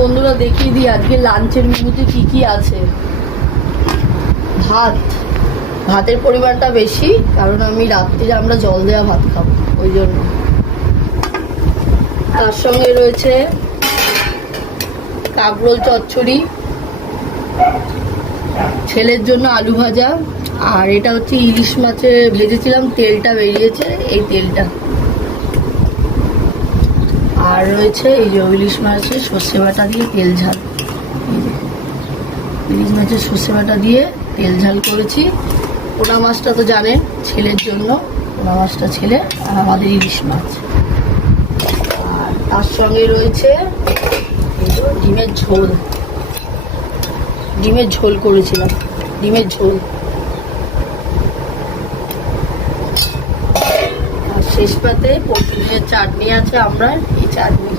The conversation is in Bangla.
বন্ধুরা দেখিয়ে দিই আজকে লাঞ্চের মেনুতে কি কি আছে। ভাতের পরিমাণটা বেশি, কারণ আমি রাত্রিরে আমরা জল দেওয়া ভাত খাবো, ওই জন্য। তার সঙ্গে রয়েছে কাঁকরোল চচ্চড়ি, ছেলের জন্য আলু ভাজা, আর এটা হচ্ছে ইলিশ মাছে ভেজেছিলাম, তেলটা বেরিয়েছে, এই তেলটা। আর রয়েছে এই যে ইলিশ মাছের সর্ষে বাটা দিয়ে তেল ঝাল, ইলিশ মাছের সর্ষে বাটা দিয়ে তেল ঝাল করেছি। পোনা মাছটা তো জানেন, ছেলের জন্য পোনা মাছটা ছেলে, আর আমাদের ইলিশ মাছ। আর তার সঙ্গে রয়েছে ডিমের ঝোল, ডিমের ঝোল করেছিলাম, ডিমের ঝোল। আর শেষ পাতে পটলের চাটনি আছে, আমরা এই চাটনি।